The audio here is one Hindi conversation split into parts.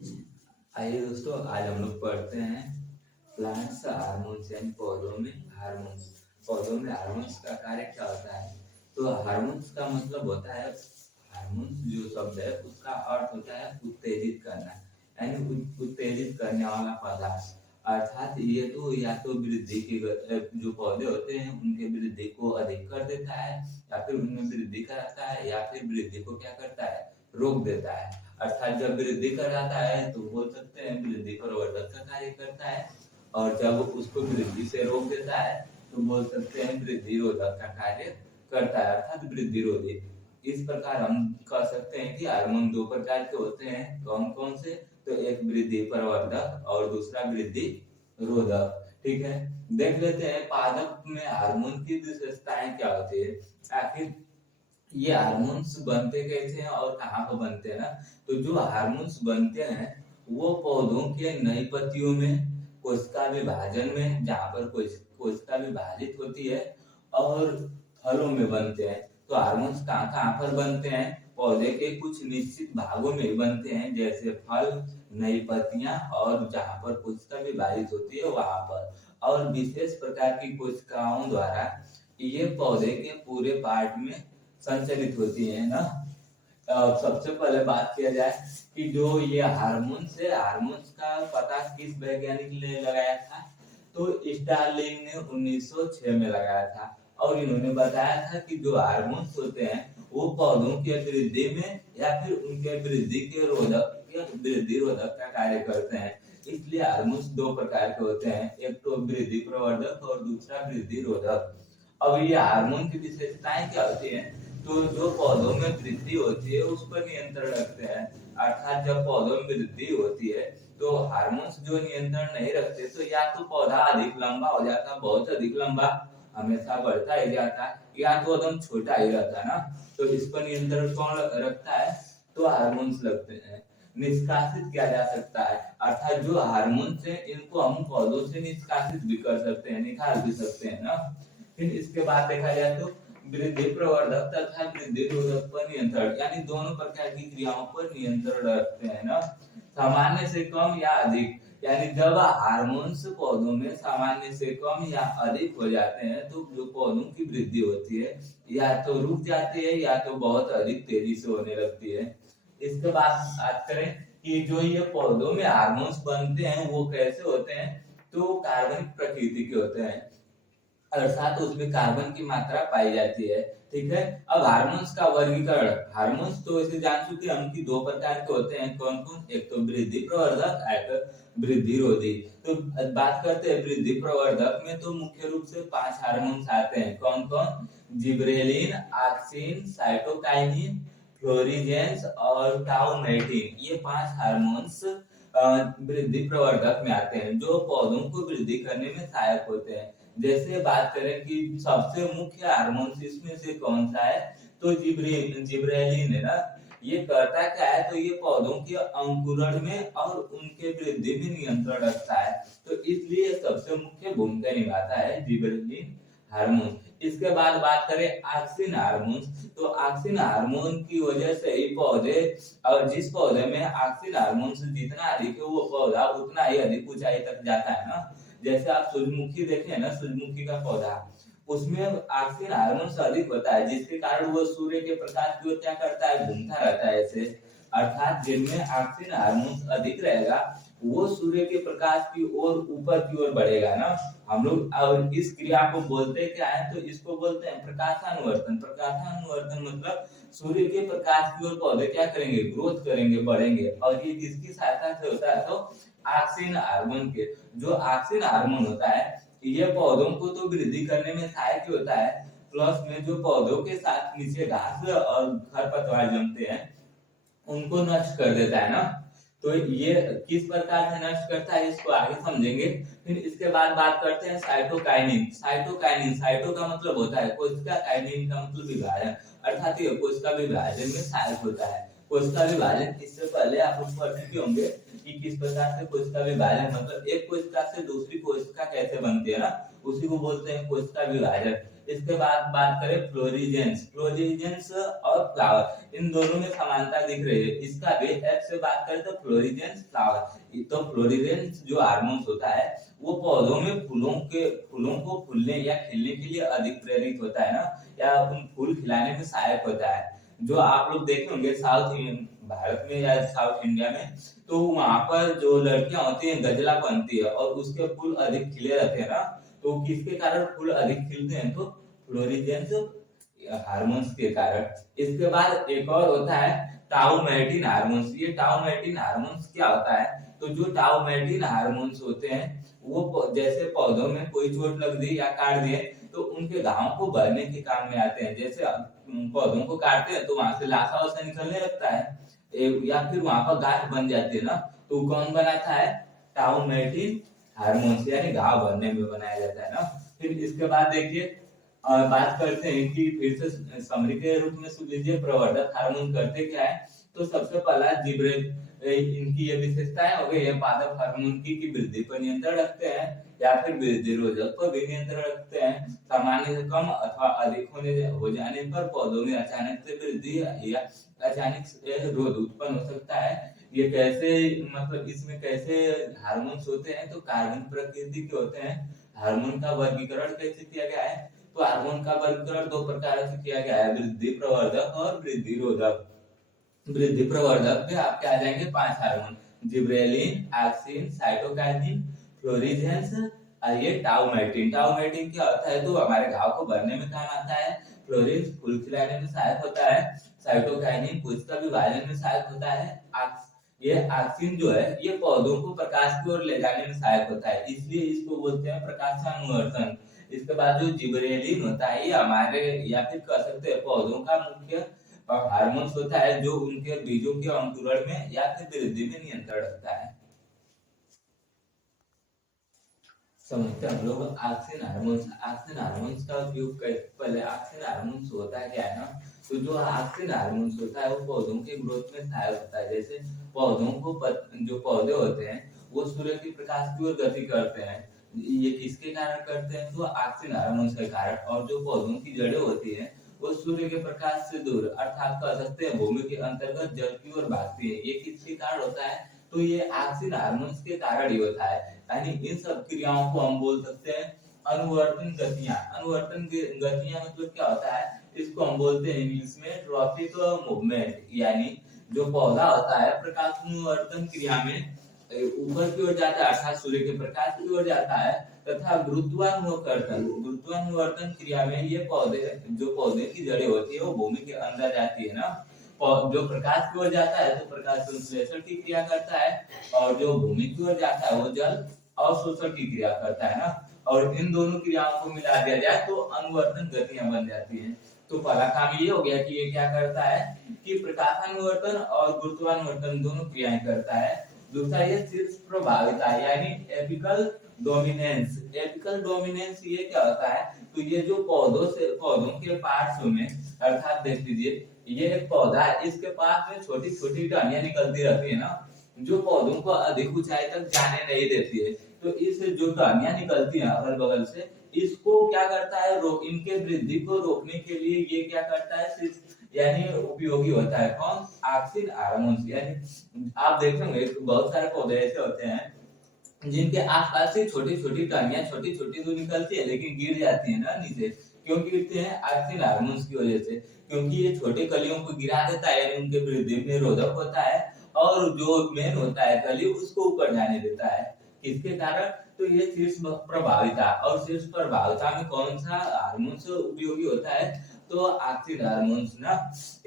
आइए दोस्तों, आज हम लोग पढ़ते हैं प्लांट्स हार्मोन्स यानी पौधों में हार्मोन्स। पौधों में हार्मोन्स का कार्य क्या होता है? तो हार्मोन्स का मतलब होता है, हार्मोन्स जो शब्द है उसका अर्थ होता है उत्तेजित करना, यानी उत्तेजित करने वाला पदार्थ। अर्थात ये तो या तो वृद्धि की जो पौधे होते हैं उनके वृद्धि को अधिक कर देता है, या फिर उनमें वृद्धि कराता है, या फिर वृद्धि को क्या करता है, रोक देता है। अर्थात जब वृद्धि कराता है तो बोल सकते हैं वृद्धि प्रवर्धक का कार्य करता है, और जब उसको वृद्धि से रोक देता है तो बोल सकते हैं वृद्धि रोधक का कार्य करता है, अर्थात वृद्धि रोधी। इस प्रकार हम कह सकते हैं कि हार्मोन दो प्रकार के होते हैं। कौन कौन से? तो एक वृद्धि प्रवर्धक और दूसरा वृद्धि रोधक। ठीक है, देख लेते हैं पादप में हार्मोन की विशेषताएं क्या होती है। आखिर ये हार्मोन्स बनते कैसे हैं और कहाँ पर बनते हैं ना? तो जो हार्मोन्स बनते हैं वो पौधों के नई पत्तियों में, कोशिका विभाजन में, जहाँ पर कोशिका विभाजित होती है, और फलों में बनते हैं। तो हार्मोन्स कहाँ कहाँ पर बनते हैं? पौधे के कुछ निश्चित भागों में बनते हैं, जैसे फल, नई पत्तियां, और जहाँ पर कोशिका विभाजित होती है वहां पर। और विशेष प्रकार की कोशिकाओं द्वारा ये पौधे के पूरे पार्ट में संचरित होती है ना। सबसे पहले बात किया जाए कि जो ये हार्मोन्स है, हार्मोन्स का पता किस वैज्ञानिक ने लगाया था? तो स्टार्लिंग ने 1906 में लगाया था, और इन्होंने बताया था कि जो हार्मोन्स होते हैं वो पौधों के वृद्धि में या फिर उनके वृद्धि के रोधक या वृद्धि रोधक का कार्य करते हैं। इसलिए हार्मोन्स दो प्रकार के होते हैं, एक तो वृद्धि प्रवर्धक और दूसरा वृद्धि रोधक। अब ये हार्मोन की विशेषताएं क्या होती हैं? तो जो पौधों में वृद्धि होती है उस पर नियंत्रण रखते हैं। अर्थात जब पौधों में वृद्धि होती है तो हार्मोन्स जो नियंत्रण नहीं रखते तो या तो पौधा अधिक लंबा हो जाता, बहुत अधिक लंबा, हमेशा बढ़ता ही जाता है, या तो एकदम छोटा ही रहता है ना। तो इस पर नियंत्रण कौन रखता है? तो हार्मोन्स लगते हैं। निष्कासित किया जा सकता है, अर्थात जो हार्मोन्स है इनको हम पौधों से निष्कासित भी कर सकते हैं, निकाल भी सकते हैं ना। फिर इसके बाद देखा जाए तो वृद्धि प्रवर्धक तथा वृद्धि रोधक पर नियंत्रण, यानी दोनों प्रकार की क्रियाओं पर नियंत्रण रखते हैं ना। सामान्य से कम या अधिक, यानी जब हार्मोन्स पौधों में सामान्य से कम या अधिक हो जाते हैं तो जो पौधों की वृद्धि होती है या तो रुक जाती है या तो बहुत अधिक तेजी से होने लगती है। इसके बाद बात करें कि जो ये पौधों में हार्मोन्स बनते हैं वो कैसे होते हैं? तो कार्बनिक प्रकृति के होते हैं, अर्थात उसमें कार्बन की मात्रा पाई जाती है। ठीक है, अब हार्मोन्स का वर्गीकरण। हार्मोन्स तो वैसे जान चुके हम कि दो प्रकार के होते हैं। कौन कौन? एक तो वृद्धि प्रवर्धक, एक वृद्धि रोधी। तो बात करते हैं वृद्धि प्रवर्धक में, तो मुख्य रूप से 5 हार्मोन्स आते हैं। कौन कौन? जिब्रेलिन, ऑक्सिन, साइटोकाइनिन, फ्लोरिजेंस और टाउमेटिन। ये 5 हार्मोन्स वृद्धि प्रवर्धक में आते हैं, जो पौधों को वृद्धि करने में सहायक होते हैं। जैसे बात करें कि सबसे मुख्य हार्मोन इसमें से कौन सा है, तो जिब्रेलिन है ना। ये करता क्या है? तो ये पौधों के अंकुरण में और उनके वृद्धि में नियंत्रण रखता है, तो इसलिए सबसे मुख्य भूमिका निभाता है जिब्रेलिन हार्मोन। इसके बाद बात करें ऑक्सिन हार्मोन, तो ऑक्सिन हार्मोन की वजह से ही पौधे, और जिस पौधे में ऑक्सिन हार्मोन जितना अधिक है वो पौधा उतना ही अधिक ऊंचाई तक जाता है ना। जैसे आप सूरजमुखी देखे ना, सूरजमुखी का पौधा, उसमें ऑक्सीजन हार्मोन अधिक होता है, जिसके कारण वो सूर्य के प्रकाश की ओर क्या करता है? घूमता रहता है ऐसे। अर्थात जिनमें ऑक्सीजन हार्मोन अधिक रहेगा वो सूर्य के प्रकाश की ओर ऊपर की ओर बढ़ेगा ना। हम लोग और इस क्रिया को बोलते क्या है? तो इसको बोलते हैं प्रकाशानुवर्तन। प्रकाशानुवर्तन मतलब सूर्य के प्रकाश की ओर पौधे क्या करेंगे? ग्रोथ करेंगे, बढ़ेंगे। और ये किसकी सहायता से होता है? तो ऑक्सीजन हार्मोन के। जो ऑक्सीजन हार्मोन होता है ये पौधों को तो वृद्धि करने में सहायक होता है, प्लस में जो पौधों के साथ नीचे घास और खरपतवार जमते हैं उनको नष्ट कर देता है ना। तो ये किस प्रकार से नष्ट करता है इसको आगे समझेंगे। फिर इसके बाद बात करते हैं साइटोकाइनिन। साइटोकाइनिन, साइटो का मतलब होता है कोशिका, काइनिन का मतलब विभाजन, अर्थात ये कोशिका विभाजन में सहायक होता है। कोशिका विभाजन, इससे पहले आप लोग पढ़ चुके होंगे कि किस प्रकार से कोशिका विभाजन, मतलब एक कोशिका से दूसरी कोशिका कैसे बनती है ना, उसी को बोलते हैं कोशिका विभाजन। इसके बाद बात करें फ्लोरिजेंस, फ्लोरिजेंस और फ्लावर, इन दोनों में समानता दिख रही है। इसका भी एफ से बात करें तो फ्लोरिजेंस फ्लावर। तो फ्लोरिजेंस जो हार्मोन्स होता है वो पौधों में फूलों को फूलने या खिलने के लिए अधिक प्रेरित होता है ना, या उन फूल खिलाने में सहायक होता है। जो आप लोग देखे होंगे साउथ भारत में या साउथ इंडिया में, तो वहां पर जो लड़कियां होती हैं गजला बनती है और उसके फूल अधिक खिले रहते हैं ना, तो किसके कारण फूल अधिक खिलते हैं, तो फ्लोरिजेंस हार्मोन्स के कारण। इसके बाद एक और होता है टाउमेटिन हार्मोन्स। ये टाउमेटिन हार्मोन्स क्या होता है, तो जो टाउमेटिन हार्मोन्स होते हैं वो जैसे पौधों में कोई चोट लग दी या काट दिए तो उनके घाव को भरने के काम में आते हैं। जैसे पौधों को काटते हैं तो वहां से लाशा वसा निकलने लगता है, या फिर वहां पर गांठ बन जाती है ना, तो कौन बनाता है, टाउमेटिन हार्मोन्स, यानी घाव भरने में बनाया जाता है ना। फिर इसके बाद देखिए बात करते हैं कि फिर से समरी के रूप में सुन लीजिए प्रवर्धक हार्मोन करते क्या है। तो सबसे पहला जिब्रेल, इनकी ये विशेषताएं हो गई है पादप हार्मोन की वृद्धि पर नियंत्रण रखते हैं या फिर वृद्धि रोधक पर भी नियंत्रण रखते हैं। सामान्य से कम अथवा अधिक हो जाने पर पौधों में अचानक से वृद्धि या अचानक से रोध उत्पन्न हो सकता है। ये कैसे, मतलब इसमें कैसे हार्मोन्स होते हैं, तो कार्बन प्रकृति के होते हैं। हार्मोन का वर्गीकरण कैसे किया गया है, तो हार्मोन का वर्गीकरण दो प्रकार से किया गया है, वृद्धि प्रवर्धक और वृद्धि रोधक। वृद्धि प्रवर्धक में आपके आ जाएंगे 5 हार्मोन, जिब्रेलिन, ऑक्सिन, साइटोकाइनिन, फ्लोरिजेंस और ये टाउमेटिन। टाउमेटिन क्या होता है, तो हमारे घाव को भरने में काम आता है। फ्लोरिन फूल खिलाने में सहायक होता है। साइटोकाइनिन कोशिका विभाजन में सहायक होता है। ये ऑक्सिन जो है ये पौधों को प्रकाश की ओर ले जाने में सहायक होता है, इसलिए इसको बोलते हैं प्रकाशानुवर्तन। इसके बाद जो जिब्रेलिन होता है ये हमारे या फिर कह सकते हैं पौधों का मुख्य हार्मोन्स होता है जो उनके बीजों के अंकुरण में या फिर वृद्धि में नियंत्रण रखता है। समझते हैं हम लोग ऑक्सिन हार्मोन्स। ऑक्सिन हार्मोन्स का उपयोग पहले ऑक्सिन हार्मोन्स होता है क्या है ना, तो जो ऑक्सिन हार्मोन्स होता है वो पौधों के ग्रोथ में सहायक होता है। जैसे पौधों को जो पौधे होते हैं वो सूर्य के प्रकाश की ओर गति करते हैं, ये किसके कारण करते हैं, तो ऑक्सिन हार्मोन्स के कारण। और जो पौधों की जड़ें होती हैं वो सूर्य के प्रकाश से दूर अर्थात कह सकते हैं भूमि के अंतर्गत जल की ओर भागती है। ये किसके कारण होता है, तो ये ऑक्सिन हार्मोन्स के कारण ही होता है। यानी इन सब क्रियाओं को हम बोल सकते हैं अनुवर्तन गतियां। अनुवर्तन गतियां मतलब क्या होता है, इसको हम बोलते हैं इंग्लिश में ट्रॉपिक मूवमेंट। यानी जो पौधा होता है प्रकाश अनुवर्तन क्रिया में ऊपर की ओर जाता है अर्थात सूर्य के प्रकाश की ओर जाता है, तथा गुरुत्वानुवर्तन क्रिया में ये पौधे की जड़ें होती है वो भूमि के अंदर जाती है ना। जो प्रकाश की ओर जाता है तो प्रकाश संश्लेषण की क्रिया करता है, और जो भूमि की ओर जाता है वो जल अवशोषण की क्रिया करता है ना। और इन दोनों क्रियाओं को मिला दिया जाए तो अनुवर्तन गतियां बन जाती हैं। तो पहला काम ये हो गया कि ये क्या करता है कि प्रकाशानुवर्तन और गुरुत्वानुवर्तन दोनों क्रियाएं करता है। दूसरा ये शीर्ष प्रभाविता यानी एपिकल डोमिनेंस। एपिकल डोमिनेंस ये क्या होता है, तो ये जो पौधों के पार्श्व में अर्थात देख लीजिए ये एक पौधा है, इसके पास में छोटी छोटी टहनियां निकलती रहती है ना, जो पौधों को अधिक ऊंचाई तक जाने नहीं देती है। तो इस जो टहनियां निकलती है अगल बगल से, इसको क्या करता है, इनके वृद्धि को रोकने के लिए ये क्या करता है, यानी उपयोगी होता है कौन, ऑक्सिन हार्मोन्स। यानी आप देखेंगे बहुत सारे पौधे ऐसे होते हैं जिनके आसपास से छोटी छोटी टहनियां छोटी छोटी तो निकलती है लेकिन गिर जाती है ना नीचे। क्यों गिरते हैं, ऑक्सिन हार्मोन्स की वजह से, क्योंकि ये छोटे कलियों को गिरा देता है यानी उनके वृद्धि में रोधक होता है, और जो मेन होता है कली उसको ऊपर जाने देता है। किसके कारण, तो ये शीर्ष प्रभाविता। और शीर्ष प्रभाविता में कौन सा हार्मोन्स उपयोगी होता है, तो ऑक्सिन हार्मोन्स ना।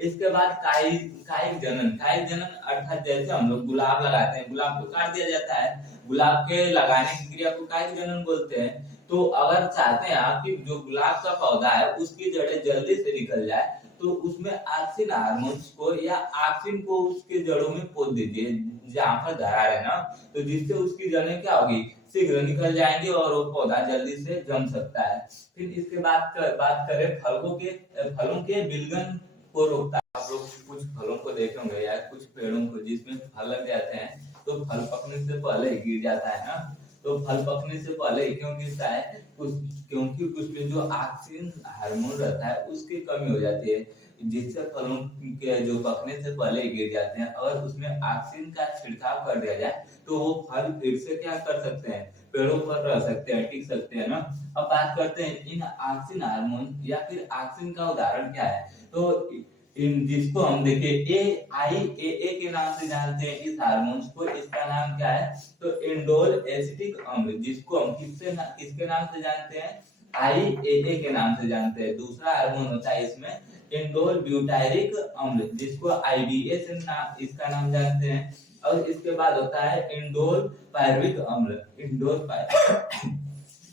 इसके बाद कायिक जनन अर्थात जैसे हम लोग गुलाब लगाते हैं, गुलाब को काट दिया जाता है, गुलाब के लगाने की क्रिया को कायिक जनन बोलते हैं। तो अगर चाहते हैं आप कि जो गुलाब का पौधा है उसकी जड़ें जल्दी से निकल जाए, तो उसमें ऑक्सिन हार्मोन्स को या ऑक्सिन को उसके जड़ों में पोत दीजिए जहां पर दरार है ना, तो जिससे उसकी जड़ें क्या होगी, शीघ्र निकल जाएंगे और वो पौधा जल्दी से जम सकता है। फिर इसके बाद बात करें फलों के विलगन को रोकता है। आप लोग कुछ फलों को देखे होंगे या कुछ पेड़ों को जिसमें फल लग जाते हैं तो फल पकने से पहले ही गिर जाता है ना, तो फल पकने से पहले क्यों गिरता है? क्योंकि उसमें जो ऑक्सीजन हार्मोन रहता है उसकी कमी हो जाती है, जिससे फलों के जो पकने से पहले गिर जाते हैं। अगर उसमें ऑक्सीजन का छिड़काव कर दिया जाए तो वो फल फिर से क्या कर सकते हैं? पेड़ों पर रह सकते हैं, टिक सकते हैं ना। अब बात करते हैं इन ऑक्सीजन हार्मोन या फिर ऑक्सीजन का उदाहरण क्या है। तो इन जिसको हम देखिए ए के नाम से जानते हैं इस हार्मोन्स को, इसका नाम क्या है? तो इंडोल एसिटिक अम्ल, जिसको हम किसके नाम से जानते हैं? IAA के नाम से जानते हैं। दूसरा हार्मोन होता है इसमें इंडोल ब्यूटायरिक अम्ल, जिसको IBA से इसका नाम जानते हैं। और इसके बाद होता है इंडोल पायरुविक अम्ल,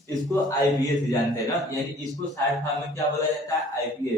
इसको IPA से जानते हैं ना, यानी इसको शार्ट फॉर्म में क्या बोला जाता है? IPA।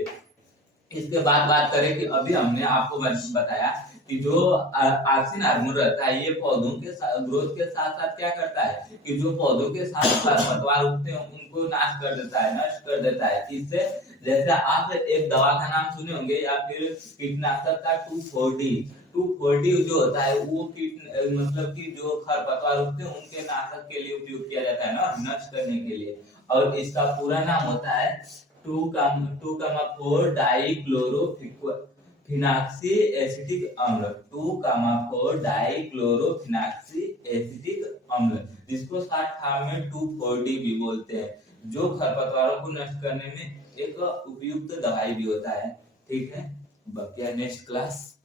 इसके बाद बात करें कि अभी हमने आपको बताया कि जो ऑक्सीजन हार्मोन रहता है ये पौधों के ग्रोथ के साथ साथ क्या करता है कि जो पौधों के साथ खरपतवार उगते हैं उनको नाश कर देता है, नष्ट कर देता है। इससे जैसे आप एक दवा का नाम सुने होंगे या फिर कीटनाशक का 2,4-D जो होता है वो मतलब कि जो खरपतवार उगते हैं उनके नाशक के लिए उपयोग किया जाता है ना, नष्ट करने के लिए। और इसका पूरा नाम होता है 2,4 डाइक्लोरोफिनाक्सी एसिटिक अम्ल, 2,4 डाइक्लोरोफिनाक्सी एसिटिक अम्ल, जिसको शॉर्ट फॉर्म में 2,4-D भी बोलते हैं, जो खरपतवारों को नष्ट करने में एक उपयुक्त दवाई भी होता है। ठीक है, बाकी नेक्स्ट क्लास।